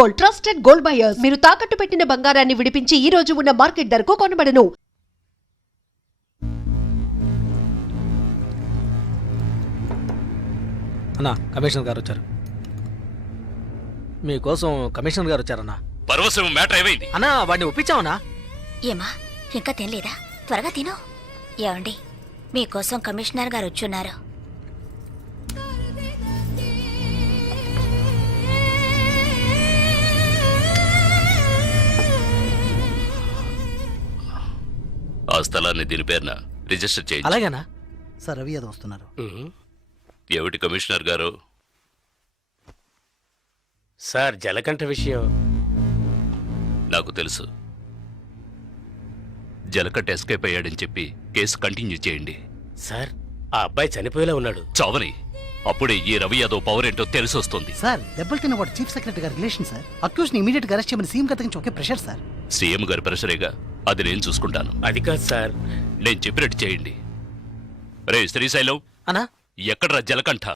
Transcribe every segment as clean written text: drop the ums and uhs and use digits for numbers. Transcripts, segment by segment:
Gold, trusted gold buyers. మీరు తాకట్టు పెట్టిన బంగారాన్ని విడిపించి ఈ రోజు ఉన్న మార్కెట్ ధరకు కొనబడను. అన్నా, కమిషనర్ గారు వచ్చారు. మీకోసం కమిషనర్ గారు వచ్చారన్నా. పర్వసం మ్యాటర్ ఏమైంది అన్నా? వాడిని ఒప్పించావునా? ఏమా ఇంకా తినలేదా? త్వరగా తిను. ఏమండి, మీకోసం కమిషనర్ గారు వచ్చున్నారు. ఆ స్థలాన్ని దీని పేరున రిజిస్టర్ చేయండి. అలాగేనా సార్? రవి యాదవ్ వస్తున్నారు. ఏమిటి కమిషనర్ గారు? సార్, జలకంఠ విషయం నాకు తెలుసు. జలకట్ట ఎస్కేప్ అయ్యాడని చెప్పి కేసు కంటిన్యూ చేయండి. సార్, ఆ అబ్బాయి చనిపోయేలా ఉన్నాడు. చావని అప్పుడే ఈ రవి యాదవ్ పవర్ ఏంటో తెలిసి వస్తుంది. సార్, దెబ్బలు తిన్న వాడు చీఫ్ సెక్రటరీ గారి రిలేషన్ సార్. అక్యూజ్ ని ఇమీడియట్ గా అరెస్ట్ చేయమని సీఎం గారి నుంచి ఒకే ప్రెషర్ సార్. సీఎం గారి ప్రెషరేగా, అది నేను చూసుకుంటాను. అది కాదు సార్. నేను చెప్పినట్టు చేయండి. రే శ్రీశైలం, అన్నా, ఎక్కడ్రా జలకంఠ?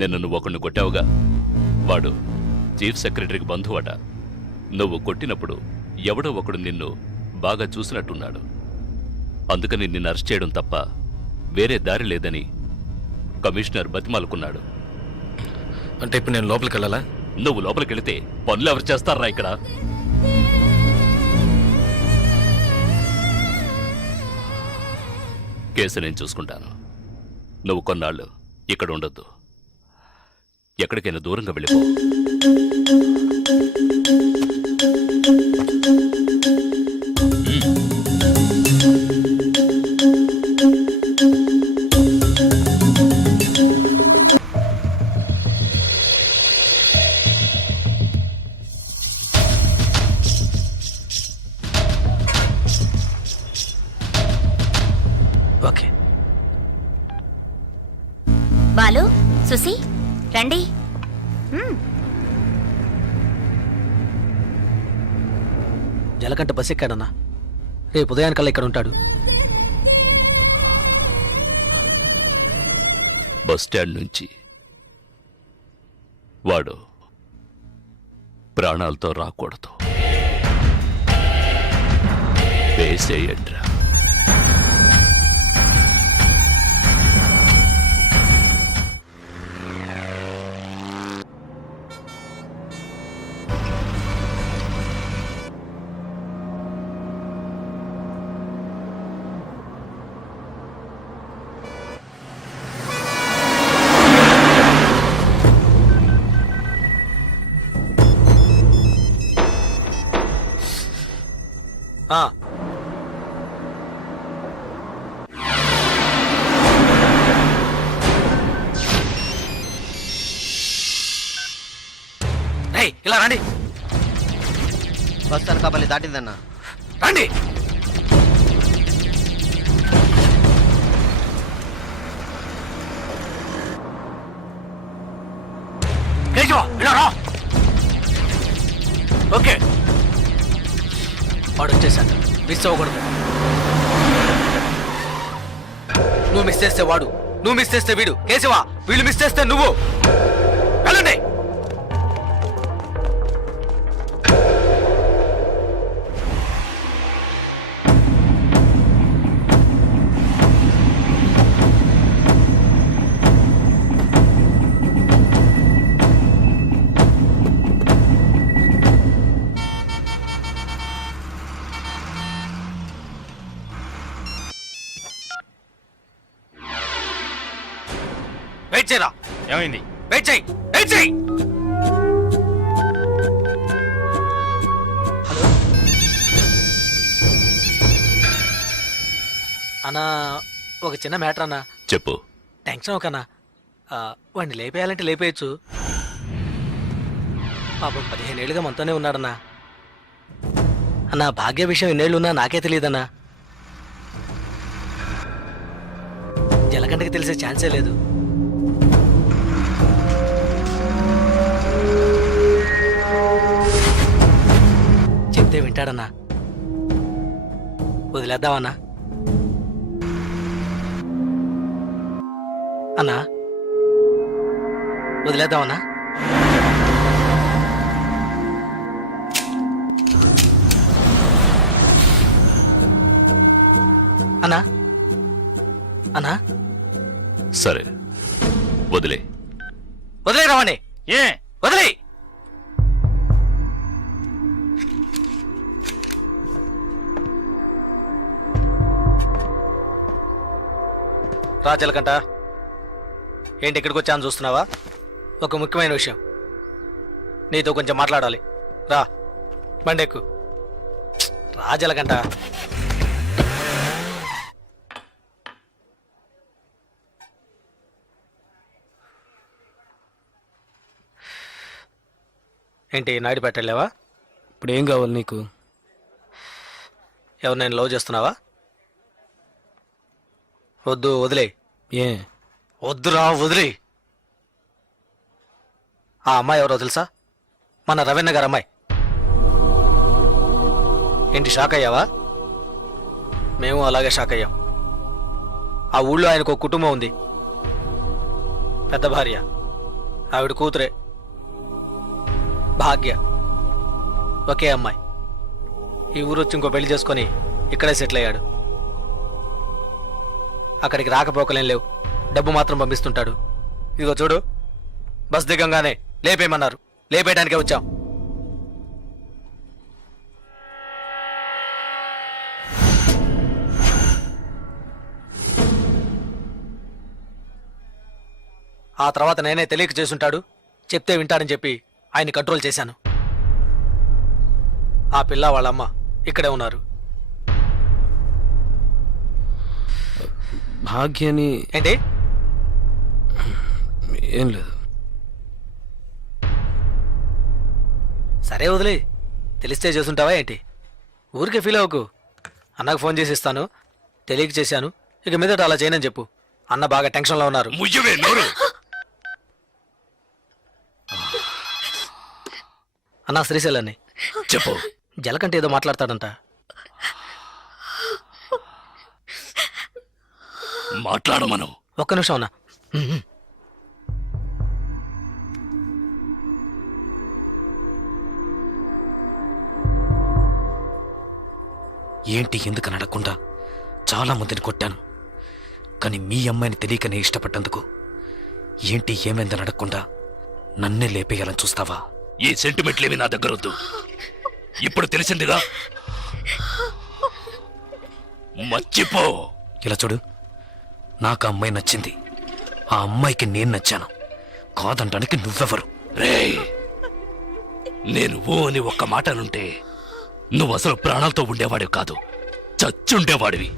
నిన్ను నువ్వు ఒకడిని కొట్టావుగా, వాడు చీఫ్ సెక్రటరీకి బంధువట. నువ్వు కొట్టినప్పుడు ఎవడో ఒకడు నిన్ను బాగా చూసినట్టున్నాడు. అందుకని నిన్ను అరెస్ట్ చేయడం తప్ప వేరే దారి లేదని కమిషనర్ బతిమాలుకున్నాడు. అంటే ఇప్పుడు నేను లోపలికి వెళ్ళాలా? నువ్వు లోపలికి వెళితే పనులు ఎవరు చేస్తారా ఇక్కడ? కేసు నేను చూసుకుంటాను. నువ్వు కొన్నాళ్ళు ఇక్కడ ఉండొద్దు. ఎక్కడికైనా దూరంగా వెళ్ళిపో. ఓకే. బాలు, సుసి, రండి. జలకంట బస్ ఎక్కాడన్నా. రేపు ఉదయానికల్లా ఇక్కడ ఉంటాడు. బస్ స్టాండ్ నుంచి వాడు ప్రాణాలతో రాకూడదు. వేసేయండ్రా. ఇలా రండి. బస్ అనకాపల్లి దాటిందన్నా. రండి. ఓకే, వాడు వచ్చేసాడు. మిస్ అవ్వకూడదు. నువ్వు మిస్ చేస్తే వాడు, నువ్వు మిస్ చేస్తే వీడు. కేశవా, వీళ్ళు మిస్ చేస్తే నువ్వు. వెళ్ళండి. వెయిట్ చేయరా. ఏమైంది? వెయిట్ చేయి, వెయిట్ చేయి. హలో అన్నా, ఒక చిన్న మ్యాటర్ అన్నా. చెప్పు. టెన్షన్ ఒకనా, వాడిని లేపేయాలంటే లేపేయచ్చు. పాపం 15 ఏళ్ళుగా మనతోనే ఉన్నాడన్నా. అన్నా, భాగ్య విషయం ఎన్నేళ్ళు ఉన్నా నాకే తెలియదన్నా. జలకంటకి తెలిసే ఛాన్సే లేదు. చెప్తే వింటాడన్నా. వదిలేద్దామన్నా? అన్నా వదిలేద్దామన్నా? అన్నా అన్నా సరే వదిలే. వదిలే రావండి. వదిలే. రాజలకంట ఏంటి ఇక్కడికి వచ్చాను చూస్తున్నావా? ఒక ముఖ్యమైన విషయం నీతో కొంచెం మాట్లాడాలి. రా బండెక్కు. రాజలకంట ఏంటి నాయుడుపేట వెళ్ళావా? ఇప్పుడు ఏం కావాలి నీకు? ఎవరు నేను లవ్ చేస్తున్నావా? వద్దు వదిలే. ఏ వద్దురా వదిలే. ఆ అమ్మాయి ఎవరో తెలుసా? మన రవీణ గారు అమ్మాయి. ఏంటి షాక్ అయ్యావా? మేము అలాగే షాక్ అయ్యాం. ఆ ఊళ్ళో ఆయనకు ఒక కుటుంబం ఉంది, పెద్ద భార్య, ఆవిడ కూతురే భాగ్య, ఒకే అమ్మాయి. ఈ ఊరు వచ్చి ఇంకో పెళ్లి చేసుకొని ఇక్కడే సెటిల్ అయ్యాడు. అక్కడికి రాకపోకలేం లేవు, డబ్బు మాత్రం పంపిస్తుంటాడు. ఇదిగో చూడు, బస్ దిగంగానే లేపేయమన్నారు, లేపేయడానికే వచ్చాం. ఆ తర్వాత నేనే తెలియక చేసుంటాడు, చెప్తే వింటాడని చెప్పి ఆయన్ని కంట్రోల్ చేశాను. ఆ పిల్ల వాళ్ళమ్మ ఇక్కడే ఉన్నారు. భాగ్యని ఏంటి? ఏం లేదు. సరే వదిలే. తెలిస్తే చేసుంటావా ఏంటి? ఊరికే ఫీల్ అవ్వకు. అన్నకు ఫోన్ చేసి ఇస్తాను, తెలియక చేశాను, ఇక మీదట అలా చేయనని చెప్పు. అన్న బాగా టెన్షన్లో ఉన్నారు. ముయ్యవే నోరు. అన్నా శ్రీశైలాన్ని చెప్పు. జలకంటే ఏదో మాట్లాడతాడంట. మాట్లాడమను. ఒక్క నిమిషం అన్నా. ఏంటి ఎందుకు అడగకుండా చాలా మందిని కొట్టాను, కానీ మీ అమ్మాయిని తెలియకనే ఇష్టపడ్డందుకు ఏంటి ఏమైందని అడగకుండా నన్నే లేపేయాలని చూస్తావా? ఈ సెంటిమెంట్లేవి నా దగ్గర వద్దు. ఇప్పుడు తెలిసిందిగా, మర్చిపో. ఇలా చూడు, నాకు ఆ అమ్మాయి నచ్చింది, ఆ అమ్మాయికి నేను నచ్చాను. కాదంటానికి నువ్వెవరు? రేయ్, నేను ఓ అని ఒక్క మాట అనుంటే నువ్వు అసలు ప్రాణాలతో ఉండేవాడివి కాదు, చచ్చుండేవాడివి.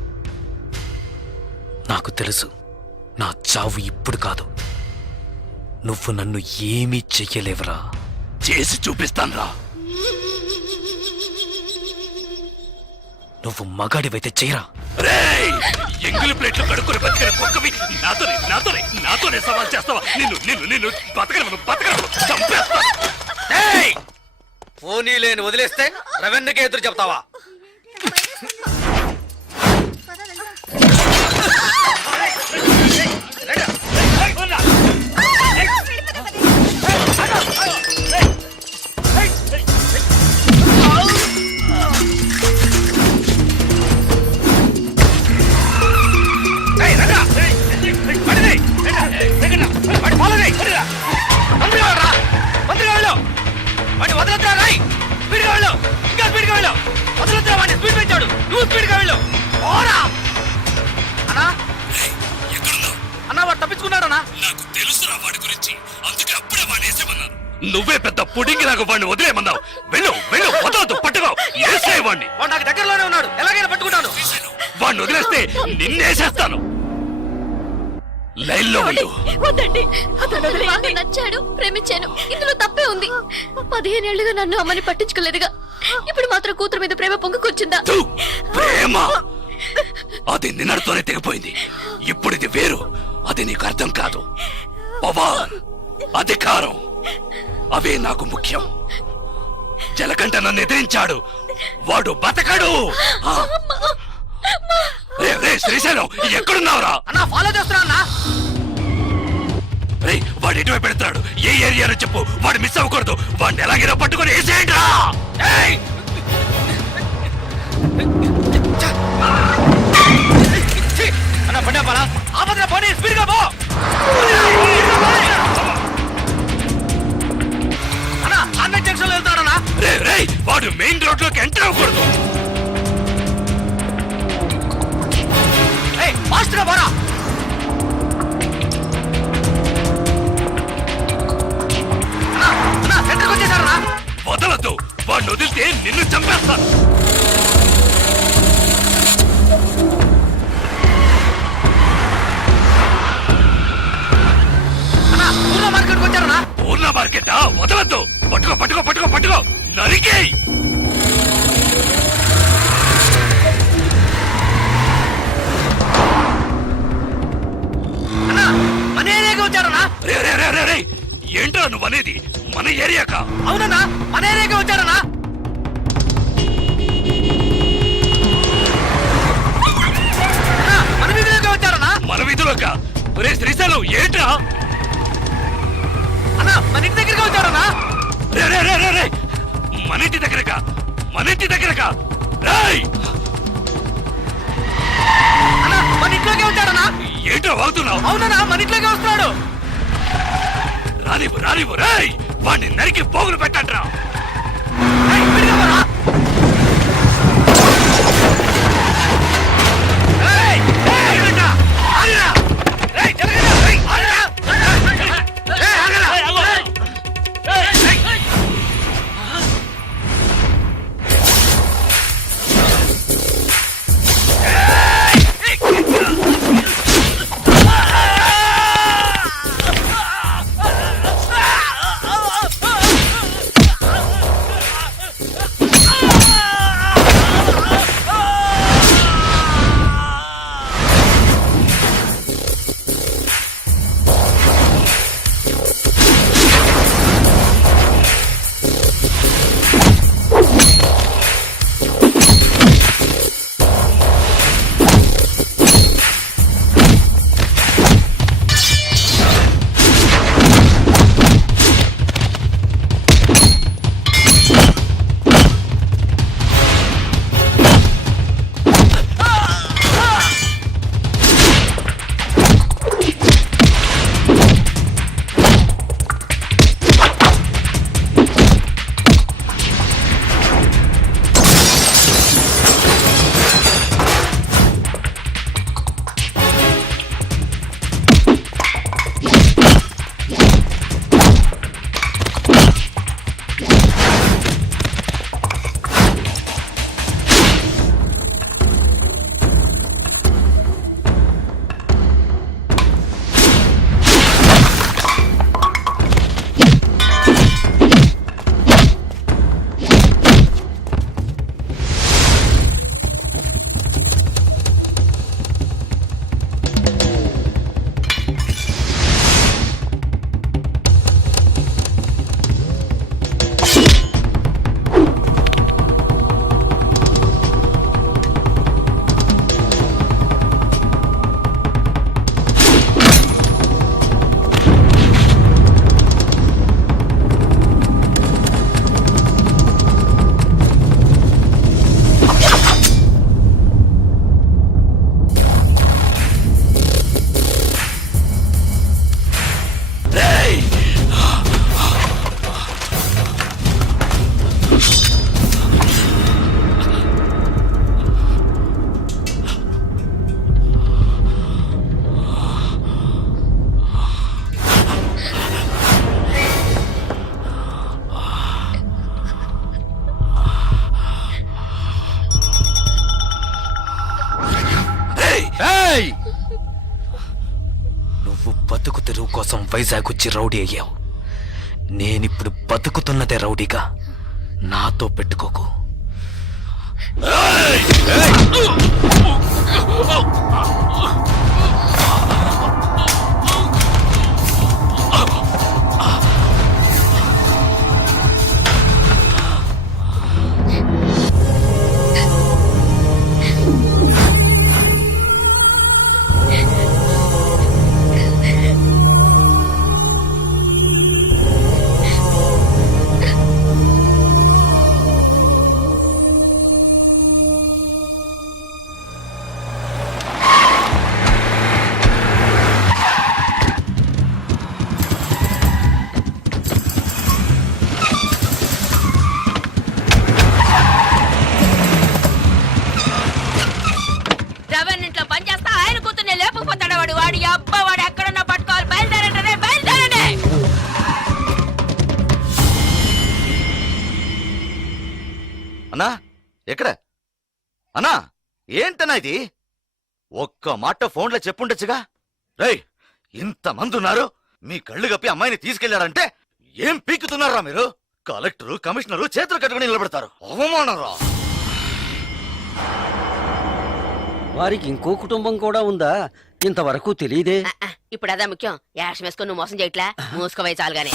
నాకు తెలుసు, నా చావు ఇప్పుడు కాదు. నువ్వు నన్ను ఏమీ చెయ్యలేవరా. చేసి చూపిస్తాన్రా. నువ్వు మగాడివైతే చేయరా. రేయ్, ఎంగిలి ప్లేట్లు కడుక్కుని బతికిన కుక్కవి నాతోనే సవాల్ చేస్తావా? నిన్ను బతకను చంపేస్తా. పోనీ లేని వదిలేస్తే రవీణ్ణకే ఎదురు చెప్తావా? నువ్వే పెద్ద పుడింగి నాకు వాడిని వదిలేయమన్నావు. వెళ్ళు వదలదు, పట్టుకో. ఏసేవాడిని. వాడు నాకు దగ్గరలోనే ఉన్నాడు, ఎలాగైనా పట్టుకుంటాను. వాడిని వదిలేస్తే నిన్నేసేస్తాను. లైన్లో ఉండు. వద్దండి, నాకు నచ్చాడు, ప్రేమించాను, ఇందులో తప్పే ఉంది. 15 ఏళ్లుగా నన్ను అమ్మని పట్టించుకోలేదుగా, ఇప్పుడు మాత్రం కూతురు మీద ప్రేమ పొంగుకొచ్చిందా? థు, ప్రేమ అది నిన్నటితోనే తెగిపోయింది. ఇప్పుడు ఇది వేరు, అది నీకు అర్థం కాదు. పవర్, అధికారం అవే నాకు ముఖ్యం. జలకంట నన్ను ఎదిరించాడు, వాడు బతకడు. శ్రీశైలం ఎక్కడున్నావురా? అన్నా ఫాలో చేస్తున్నా అన్నా. రేయ్, వాడు ఎటువైపు పెడతాడు? ఏ ఏరియాలో చెప్పు, వాడు మిస్ అవ్వకూడదు. వాడిని ఎలాగైనా పట్టుకొని వేసేయండి రా. ఏయ్! అన్నా బండి ఆపాలా? ఆపదరా పోనీ, స్పీడ్ గా పో. అన్నా అన్న జంక్షన్ లో వెళ్తాడన్నా. రేయ్, వాడు మెయిన్ రోడ్ లోకి ఎంటర్ అవ్వకూడదు. ఫాస్ట్ గా పోరా. అన్నా సెంటర్కి వచ్చేసారన్నా. వదలద్దు, వాడిని వదిలితే నిన్ను చంపేస్తాను. అన్నా పూర్ణ మార్కెట్కి వచ్చారన్నా. పూర్ణ మార్కెట్ వదలద్దు. పట్టుకో పట్టుకో పట్టుకో పట్టుకో, నరికేయ్. అన్నా మన ఏరియాకి వచ్చారన్నా. రే రే రే రే రే, ఏంట్రా నువ్వు అనేది? మన ఏరియాకా? అవునన్నా మన ఏరియాకి వచ్చారన్నా. అన్నా, మన వీధిలోకి వచ్చారన్నా. మన వీధిలోకా? రే శ్రీశైలం, ఏంట్రా? అన్నా మన ఇంటి దగ్గరికి వచ్చారన్నా. రే రే రే రే రే, మన ఇంటి దగ్గరకా? మన ఇంటి దగ్గరకా? రేయ్, అన్నా మన ఇంట్లోకి వచ్చారన్నా. ఏంట్రా వాగుతున్నావు? అవునన్నా మన ఇంట్లోకి వస్తున్నాడు. రానివ్వు రానివ్వు. రేయ్, వాడిని నరికి పోగులు పెట్టండ్రా. ఏయ్, విడిగా పోరా. ఏయ్, ఏయ్, విడిగా. ఆగురా. ఏయ్, జరగరా. ఏయ్, ఆగురా. ఏయ్, ఆగురా. ఏయ్, ఏయ్. నువ్వు బతుకు తెరువు కోసం వైజాగ్ వచ్చి రౌడీ అయ్యావు. నేనిప్పుడు బతుకుతున్నదే రౌడీగా. నాతో పెట్టుకోకు. ఎక్కడ అన్నా ఏంటన్నా ఇది ఒక్క మాట ఫోన్లో చెప్పుండొచ్చుగా. రేయ్ ఇంతమంది ఉన్నారు, మీ కళ్ళు కప్పి అమ్మాయిని తీసుకెళ్లాడంటే ఏం పీకుతున్నారా మీరు? కలెక్టరు కమిషనరు చేతులు కట్టుకుని నిలబెడతారు. అవమానరా. వారికి ఇంకో కుటుంబం కూడా ఉందా? ఇంతవరకు తెలియదే. ఇప్పుడు అదే ముఖ్యం. యాక్షన్ వేసుకొని నువ్వు మోసం చేయట్లా, మూసుకోవే చాలుగానే.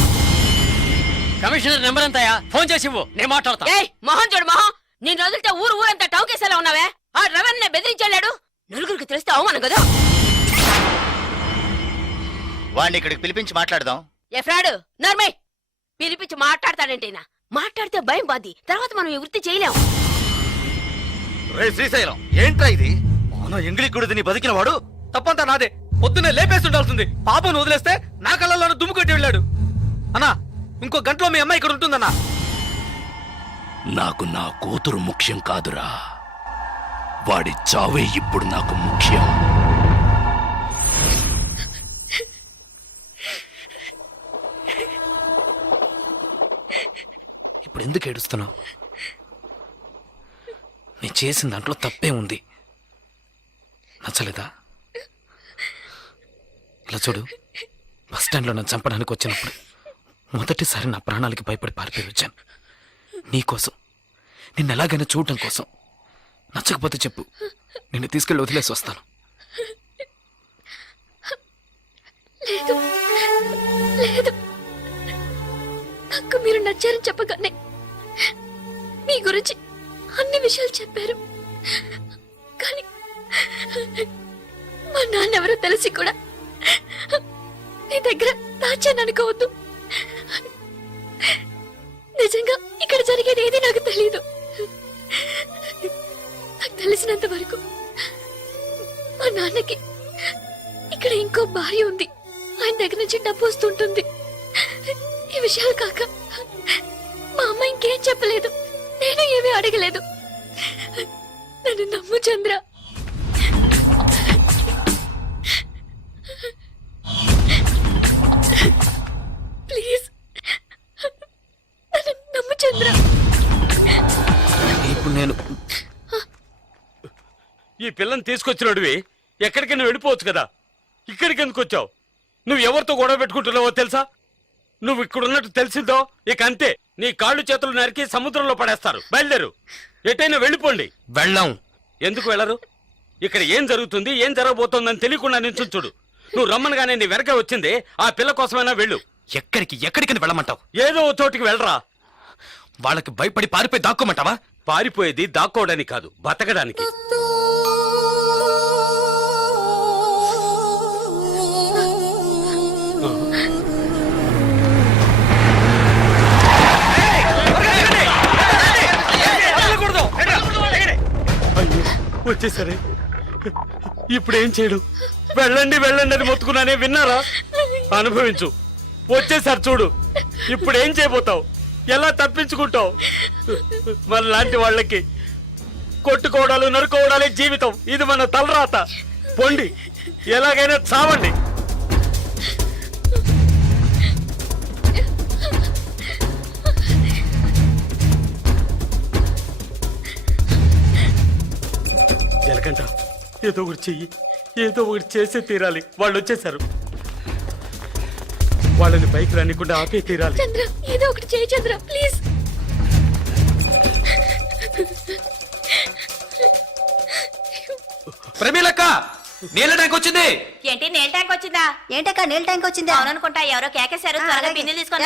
కమిషనర్ నెంబర్ ఎంతయా? ఫోన్ చేసి ఇవ్వు, నేను మాట్లాడతా. ఏయ్ మొహం చూడు మొహం. నేను వదిలితే ఊరంతా టౌకేసేలా ఉన్నావే. ఆ డ్రైవర్ నే బెదిరించాడు. నలుగురికి తెలిస్తే అవమానం కదా. వాడిని ఇక్కడికి పిలిపించి మాట్లాడదాం. ఏ ఫ్రాడు నర్మయ్, పిలిపించి మాట్లాడతాడంటేనా? మాట్లాడితే భయం బాది, తర్వాత మనం ఈ వృత్తి చేయలేం. రే శ్రీశైలం, ఏంట్రా ఇది? మన ఎంగిలి గుడిని బతికిన వాడు తప్పంతా నాదే. పొద్దున్నే లేపేసి ఉండాల్సింది. పాపను వదిలేస్తే నా కళ్ళల్లోనూ దుమ్ము కొట్టి వెళ్ళాడు. అన్నా ఇంకో గంటలో మీ అమ్మాయి ఇక్కడ ఉంటుందన్నా. నాకు నా కూతురు ముఖ్యం కాదురా, వాడి చావే ఇప్పుడు నాకు ముఖ్యం. ఇప్పుడు ఎందుకు ఏడుస్తున్నావు? నేను చేసిన దాంట్లో తప్పే ఉంది. నచ్చలేదా? ఇలా చూడు, బస్ స్టాండ్లో నన్ను చంపడానికి వచ్చినప్పుడు మొదటిసారి నా ప్రాణాలకి భయపడి పారిపోయి వచ్చాను. నీకోసం, నిన్ను ఎలాగైనా చూడటం కోసం. నచ్చకపోతే చెప్పు, నిన్ను తీసుకెళ్ళి వదిలేసి వస్తాను. లేదు లేదు, నాకు మీరు నచ్చారని చెప్పగానే మీ గురించి అన్ని విషయాలు చెప్పారు. కానీ మా నాన్నెవరో తెలిసి కూడా నీ దగ్గర దాచాను అనుకోవద్దు. నిజంగా ఇక్కడ జరిగేది ఏది నాకు తెలీదు. నాకు తెలిసినంత వరకు మా నాన్నకి ఇక్కడ ఇంకో భార్య ఉంది. ఆయన దగ్గర నుంచి డబ్బు వస్తుంటుంది. ఈ విషయాలు కాక మా అమ్మ ఇంకేం చెప్పలేదు, నేను ఏమీ అడగలేదు. నన్ను నమ్ము చంద్ర. ప్లీజ్ నన్ను నమ్ము చంద్ర. ఇప్పుడు నేను ఈ పిల్లని తీసుకొచ్చినోడివి ఎక్కడికి నువ్వు వెళ్ళిపోవచ్చు కదా. ఇక్కడికి ఎందుకు వచ్చావు? నువ్వు ఎవరితో గొడవ పెట్టుకుంటున్నావో తెలుసా? నువ్వు ఇక్కడున్నట్టు తెలిసిందో ఇక అంతే, నీ కాళ్ళు చేతులు నరికి సముద్రంలో పడేస్తారు. బయలుదేరు, ఎటైనా వెళ్ళిపోండి. వెళ్ళాం. ఎందుకు వెళ్ళరు? ఇక్కడ ఏం జరుగుతుంది, ఏం జరగబోతోందని తెలియకుండా నిల్చుంచుడు. నువ్వు రమ్మనగానే నీ వెనక వచ్చింది ఆ పిల్ల కోసమైనా వెళ్ళు. ఎక్కడికి వెళ్ళమంటావు? ఏదో ఓ చోటికి వెళ్ళరా. వాళ్ళకి భయపడి పారిపోయి దాక్కోమంటావా? పారిపోయేది దాక్కోవడానికి కాదు, బతకడానికి. వచ్చేసరే ఇప్పుడు ఏం చేయడం? వెళ్ళండి వెళ్ళండి అని మొత్తుకున్నానే, విన్నారా? అనుభవించు. వచ్చేసారి చూడు, ఇప్పుడు ఏం చేయబోతావు? ఎలా తప్పించుకుంటావు? మన లాంటి వాళ్ళకి కొట్టుకోవడాలు నరుకోవడాలే జీవితం. ఇది మన తలరాత. పొండి, ఎలాగైనా చావండి. జలకంట, ఏదో ఒకటి చెయ్యి, ఏదో ఒకటి చేసే తీరాలి. వాళ్ళు వచ్చేసారు, వాళ్ళని పైకి రానికుండా ఆపే తీరాలి. చంద్ర ఏదో ఒకటి చేయి చంద్ర, ప్లీజ్. ప్రమీలక్క, నీళ్ళ ట్యాంక్ వచ్చింది. ఏంటి నీళ్ళ ట్యాంక్ వచ్చిందా? ఏంటక్క నీళ్ళ ట్యాంక్ వచ్చిందా? అవుననుకుంటా, ఎవరో కేకేశారు. త్వరగా బిన్నెలు తీసుకొని